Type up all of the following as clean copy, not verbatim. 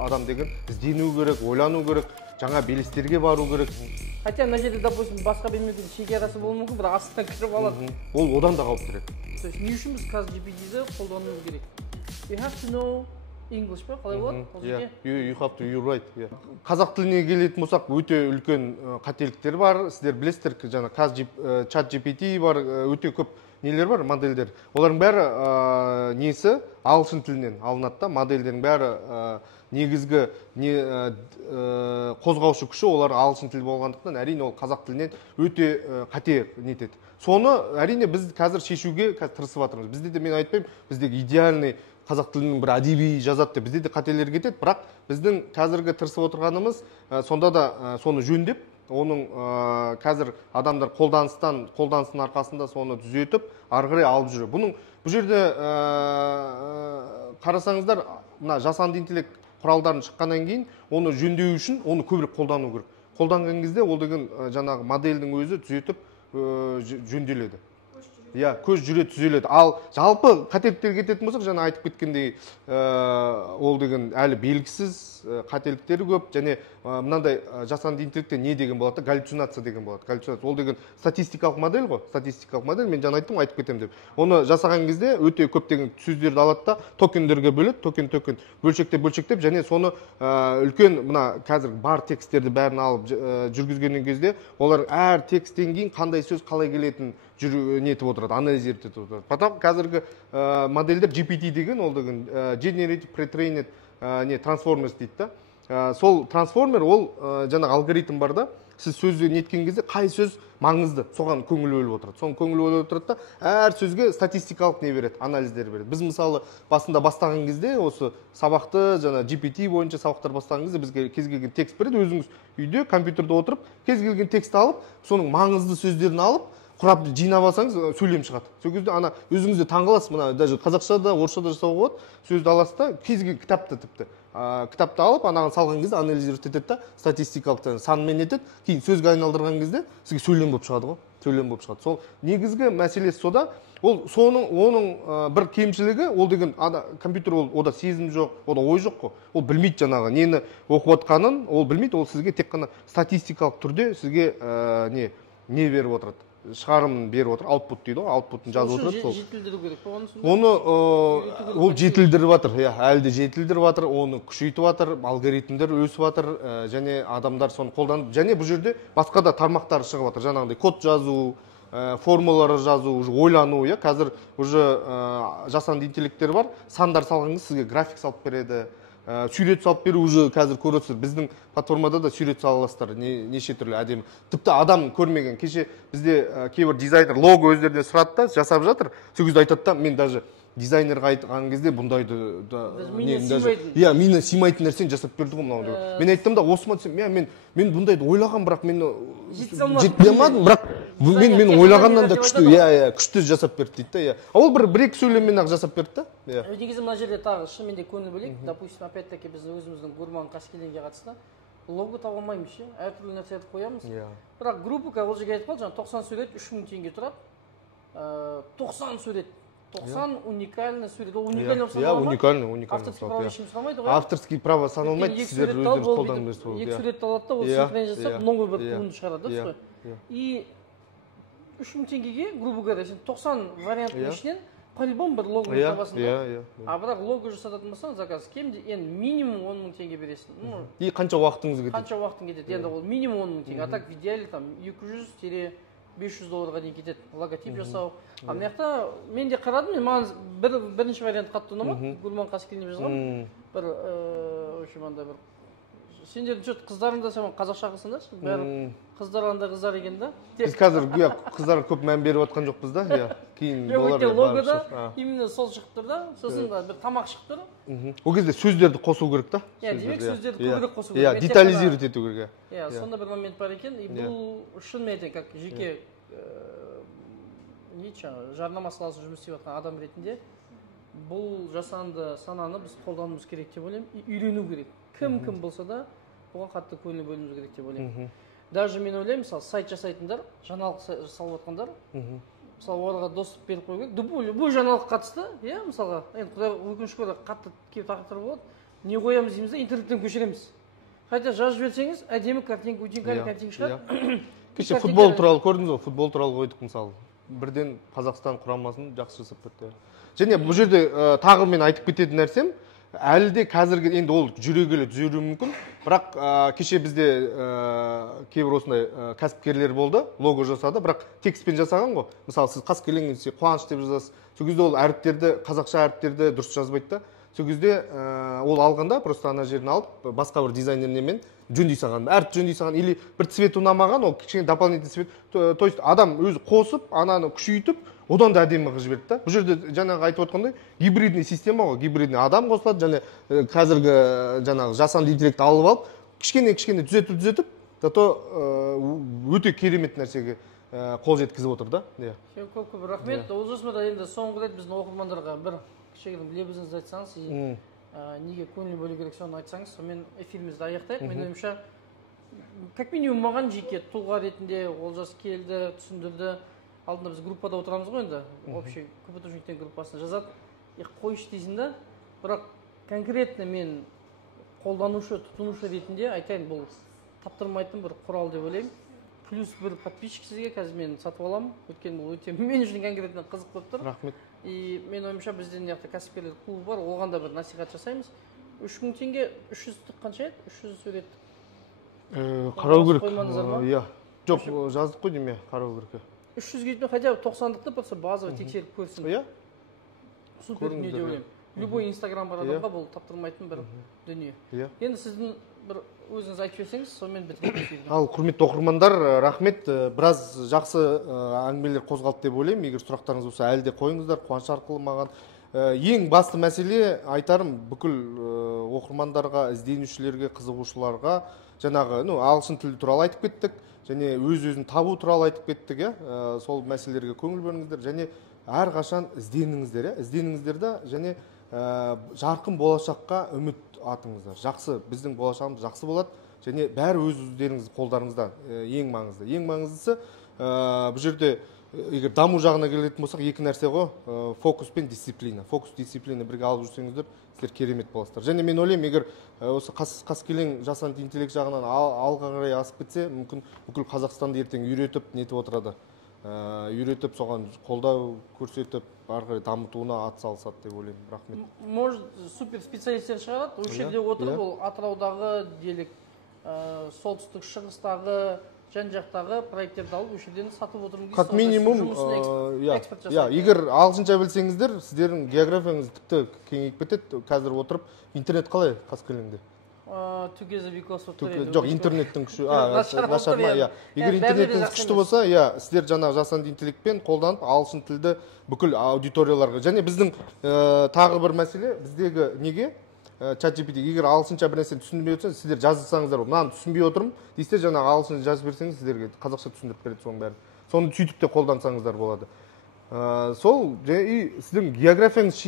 Адам деген іздену керек, ойлану керек, жаңа белестерге бару керек. Хотя мына жерде, допустим, басқа білмеудің шекарасы болуы мүмкін, бірақ астынан кіріп алады. Ол одан да қауіптірек. То есть не үшін біз ChatGPT-ді қолдануымыз керек? You have to know English па? Қалай болады? Yeah, you have to, you're right. Қазақ тіліне келетін болсақ, өте үлкен қателіктер бар. Сіздер білесіздер, жаңа ChatGPT бар, өте көп нелер бар, модельдер. Олардың бәрі несі ағылшын тілінен алынады да, модельдердің бәрі негізгі қозғаушы күші олар ағылшын тілі болғандықтан, әрине ол қазақ тілінен өте қате нетеді. Соны әрине біз қазір шешуге тырысып жатырмыз. Бізде де мен айтпаймын, біздегі идеальный қазақ тілінің бір әдеби жазады деп, бізде де қателер кетеді, бірақ біздің қазіргі тырысып отырғанымыз сонда да соны жөндеп, оның қазір адамдар қолданыстың арқасында соны түзетіп, ары қарай алып жүр. Бұл жерде қарасаңыздар, мына жасанды интеллект құралдарын шыққаннан кейін, оны жөндеу үшін оны көбірек қолдану керек. Қолданған кезде ол деген жаңағы модельдің өзі түзетіп жөнделеді. Иә, көз жүре түзеледі. Ал жалпы қателіктер кететін болсақ, жаңа айтып кеткендей, ол деген әлі белгісіз, қателіктері көп, және мынандай жасанды интеллектте не деген болады? Галлюцинация деген болады. Галлюцинация ол деген статистикалық модель ғой, статистикалық модель. Мен жаңа айттым, айтып кетемін деп. Оны жасаған кезде өте көптеген сөздерді алады да, токендерге бөледі, токен, бөлшектеп, және соны үлкен мына қазір бар тексттерді бәрін алып жүргізген кезде, олар әр текстен кейін қандай сөз қалай келетінін нетіп отырады, анализ етіп отырады. Потом қазіргі модельдер GPT деген, ол деген Generative Pre-trained Transformers дейді да. Сол трансформер, ол жаңағы алгоритм бар да, сіз сөзді неткен кезде қай сөз маңызды, соған көңіл бөліп отырады. Соны көңіл бөліп отырады да, әр сөзге статистикалық не береді, анализдер береді. Біз мысалы басында бастаған кезде, осы сабақты жаңа GPT бойынша сабақтар бастаған кезде бізге кез келген текст береді, өзіңіз үйде компьютерде отырып, кез келген текст алып, соның маңызды сөздерін алып, құрап жинап алсаңыз сөйлем шығады. Сол кезде ана өзіңізде таңғаласыз, мына даже қазақшада, орысшада жасауға болады. Сөзді аласыз да, кез келген кітапты тіпті. Кітапты алып, анаған салған кезде анализировать етеді да, статистикалық санмен етеді. Кейін сөзге айналдырған кезде сізге сөйлем болып шығады ғой. Сөйлем болып шығады. Сол негізгі мәселесі сода, оның бір кемшілігі, ол деген компьютер ода сезім жоқ, ода ой жоқ қой. Ол білмейді жаңағы нені оқып отқанын, ол білмейді, ол сізге тек қана статистикалық түрде сізге не беріп отырады. Шығарымын беріп отыр, аутпут дейді ғой, аутпутын жазып отырады. Жетілдіру керек болған соң. Оны ол жетілдіріп жатыр, әлі де жетілдіріп жатыр, оны күшейтіп жатыр, алгоритмдер өсіп жатыр, және адамдар соны қолданып, және бұл жерде басқа да тармақтары шығып жатыр. Жаңағыдай код жазу, формулалар жазу, ойлану, қазір уже жасанды интеллекттер бар, сандар салған кезде сізге график салып береді. Сурет салып беру уже қазір көресіздер. Біздің платформада да сурет сала аласыздар, неше түрлі әдемі. Тіпті адам көрмеген. Кеше бізде кейбір дизайнер лого өздеріне сұрады да, жасап жатыр. Сол кезде айтады да, мен даже дизайнерға айтқан кезде бұндайды мені сыймайтын нәрсені жасап берді ғой мынау. Мен айттым да, осыма түсем, мен бұндайды ойлаған, бірақ мен жетпей алмадым, бірақ мен ойлағаннан да күшті жасап берді дейді да. Ол бір-екі сөйлеммен-ақ жасап берді да. Негізі мына жерде тағы шынымен көңіл бөлейік. Допустим, опять-таки біз өзіміздің Гурман Қаскелеңге қатысты лого таба алмаймыз, әртүрлі нәрселерді қоямыз. Бірақ группа ол жерге айтып қалды, 90 сурет 3000 теңге тұрады. 90 сурет 90 уникальный сурет. Ол уникальный саналмайды. Уникальный. Авторский право ешкім саналмайды ғой. Авторский право саналмайды, сіздер өздеріңіз қолданыңыз. Екі суретті алады да, ол синхрон жасап, новый бір туынды шығарады. И 3000 теңгеге, грубо говоря, 90 варианттың ішінен по-любому бір лого табасың. А бірақ лого жасататын болсаң, заказ кемде минимум 10 000 теңге бересің. И қанша уақытыңыз кетеді? Қанша уақытың кетеді? Енді ол минимум 10 000 теңге. А так в идеале $200-500 дейін кетеді логотип жасау. А мына жақта мен де қарадым, маған бірінші вариант қатты ұнамады. Гурман Қаскелеңде жазған. Бір андай бір сендердің что қыздарың да сен қазақша қылсыңдаршы. Бәрі қыздар андай қыздар екен да. Біз қазір қыздар көп мән беріп отқан жоқпыз да. Кейін болар. Логода именно сол шығып тұр да. Сосын бір тамақ шығып тұр. Ол кезде сөздерді қосу керек та. Демек сөздерді көбірек қосу керек. Детализировать ету керек. Сонда бір момент бар екен. И бұл шынымен айтайын, как жеке жарнама саласында жұмыс істеп жатқан адам ретінде бұл жасанды сананы біз қолдануымыз керек деп ойлаймын. Үйрену керек. Кім болса да бұған қатты көңіл бөлуіміз керек деп ойлаймын. даже мен ойлаймын, мысалы сайт жасайтындар, жаңалық жасалып жатқандар, мысалы оларға доступ беріп қою керек. Любой жаңалық қатысты, иә, мысалға, енді құдай өкінішке орай қатты кейбір тақырыптар болады, не қоямыз дейміз де, интернеттен көшіреміз. Хотя жазып жіберсеңіз, әдемі картинка, өтеңкәлі картинка шығады. Кеше футбол туралы көрдіңіз ғой, футбол туралы қойдық мысалы. Бірден Қазақстан құрамасын жақсы жасап кетті. Және бұл жерде тағы мен айтып кететін нәрсем, әлі де қазіргі енді ол жүрегілі түзеуі мүмкін, бірақ кеше бізде кейбір осындай кәсіпкерлер болды, лого жасады, бірақ текстпен жасаған ғой. Мысалы сіз қаскелең қуаныш деп жазасыз, сол кезде ол әріптерді, қазақша әріптерді дұрыс жазбайды да. Сол кезде ол алғанда просто ана жерін алып, басқа бір дизайнермен жөндей салған. Әріп жөндей салған, или бір цвет ұнамаған, ол кішкене дополнительный цвет. То есть адам өзі қосып, ананы күшейтіп, одан да әдемі қылып жіберді да. Бұл жерде жаңағы айтып отқандай гибридный система ғой, гибридный адам қосылады, және қазіргі жаңағы жасанды интеллектті алып алып, кішкене түзетіп, зато өте керемет нәрсеге қол жеткізіп отыр да. Көп рахмет. Олжас мырза, енді соңғы рет біздің оқырмандарға бір кішігірім лебізіңізді айтсаңыз, неге көңіл бөлу керек соны айтсаңыз, сонымен эфирімізді аяқтайық. Мен ойымша, как минимум маған жеке тұлға ретінде Олжас келді, түсіндірді. Алдында біз группада отырамыз ғой енді, общий КПТ-шниктен группасына жазады. Қойшы дейсің да, бірақ конкретно мен қолданушы, тұтынушы ретінде айтайын, бұл таптырмайтын бір құрал деп ойлаймын. Плюс бір подписчик сізге қазір мен сатып аламын. Өйткені бұл өте мен үшін конкретно қызық болып тұр. Рахмет. И мен ойымша бізде мына кәсіпкерлер клубы бар, оған да бір насихат жасаймыз. 3000 теңге 300 қанша еді? 300 сурет. Қарау керек. Иә. Жоқ, жаздық қой деймін, қарау керек. 300 кетті, хотя 90-дықты просто базовый тексеріп көрсін. Иә? Супер дүние деп ойлаймын. Любой инстаграм бар адамға бұл таптырмайтын бір дүние. Енді сіздің бір өзіңіз айтып берсеңіз, сонымен бітірейік. Ал құрметті оқырмандар, рахмет. Біраз жақсы әңгімелер қозғалды деп ойлаймын. Егер сұрақтарыңыз болса, әлі де қойыңыздар, қуаныш арқылы маған. Ең басты мәселе айтарым бүкіл оқырмандарға, ізденушілерге, қызығушыларға жаңағы ағылшын тілі туралы айтып кеттік, және өз-өзін табу туралы айтып кеттік, сол мәселелерге көңіл бөліңіздер, және әрқашан ізденіңіздер да, және жарқын болашаққа үміт атыңыздар. Жақсы, біздің болашағымыз жақсы болады, және бәрі өздеріңіз қолдарыңызда ең маңызды. Ең маңыздысы бұл жерде егер даму жағына келетін болсақ, екі нәрсе ғой, фокус пен дисциплина. Фокус, дисциплина бірге алып жүрсеңіздер, сіздер керемет боласыздар. Және мен ойлаймын, егер осы қаскелең жасанды интеллект жағынан алға қарай асып кетсе, мүмкін бүкіл Қазақстанды ертең үйретіп, нетіп отырады. Үйретіп, соған қолдау көрсетіп, ары қарай дамытуына атсалысады деп ойлаймын. Рахмет. Может, супер специалисттер шығарады, осы жерде отырып, ол Атыраудағы делік, солтүстік шығыстағы, жан-жақтағы проекттерді алып, осы жерден сатып отырмын. Как минимум, егер ағылшынша білсеңіздер, сіздердің географияңыз тіпті кеңейіп кетеді. Қазір отырып, интернет қалай Қаскелеңде? Жоқ, интернеттің күші. Егер интернеттің күшті болса, сіздер жаңағы жасанды интеллектпен қолданып, ағылшын тілді бүкіл аудиторияларға. Және біздің тағы бір мәселе, біздегі неге? ChatGPT, егер ағылшынша бір нәрсені түсінбей отырсаңыз, сіздер жазсаңыздар, мынаны түсінбей отырмын, дейсіздер жаңағы ағылшынша жазып берсеңіз, сіздерге қазақша түсіндіріп береді соның бәрін. Соны сөйтіп те қолдансаңыздар болады. Сол сіздің географияңыз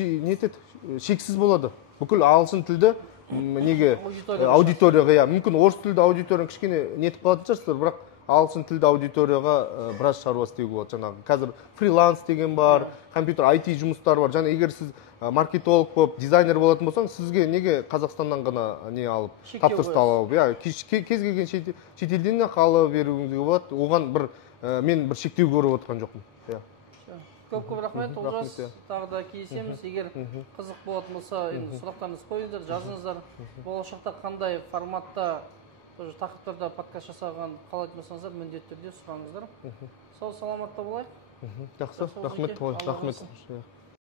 шексіз болады. Бүкіл ағылшын тілді неге аудиторияға, мүмкін орыс тілді аудиторияны кішкене нетіп қалатын шығарсыздар, бірақ ағылшын тілді аудиторияға біраз шаруа істеуге болады. Жаңағы қазір фриланс деген бар, компьютер IT жұмыстар бар. Және егер сіз маркетолог болып, дизайнер болатын болсаңыз, сізге неге Қазақстаннан ғана не алып, тапсырысты алып, кез келген шетелден ала беруіңізге болады. Оған мен бір шектеу көріп отырған жоқпын. Көп рахмет, Олжас. Тағы да кездесеміз. Егер қызық болатын болса, сұрақтарыңызды қойыңыздар, жазыңыздар. Болашақта қандай форматта тақырыптарда подкаст жасаған қалайтын болсаңыздар, міндетті түрде сұраңыздар. Сол саламатта болайық. Жақсы, рахмет.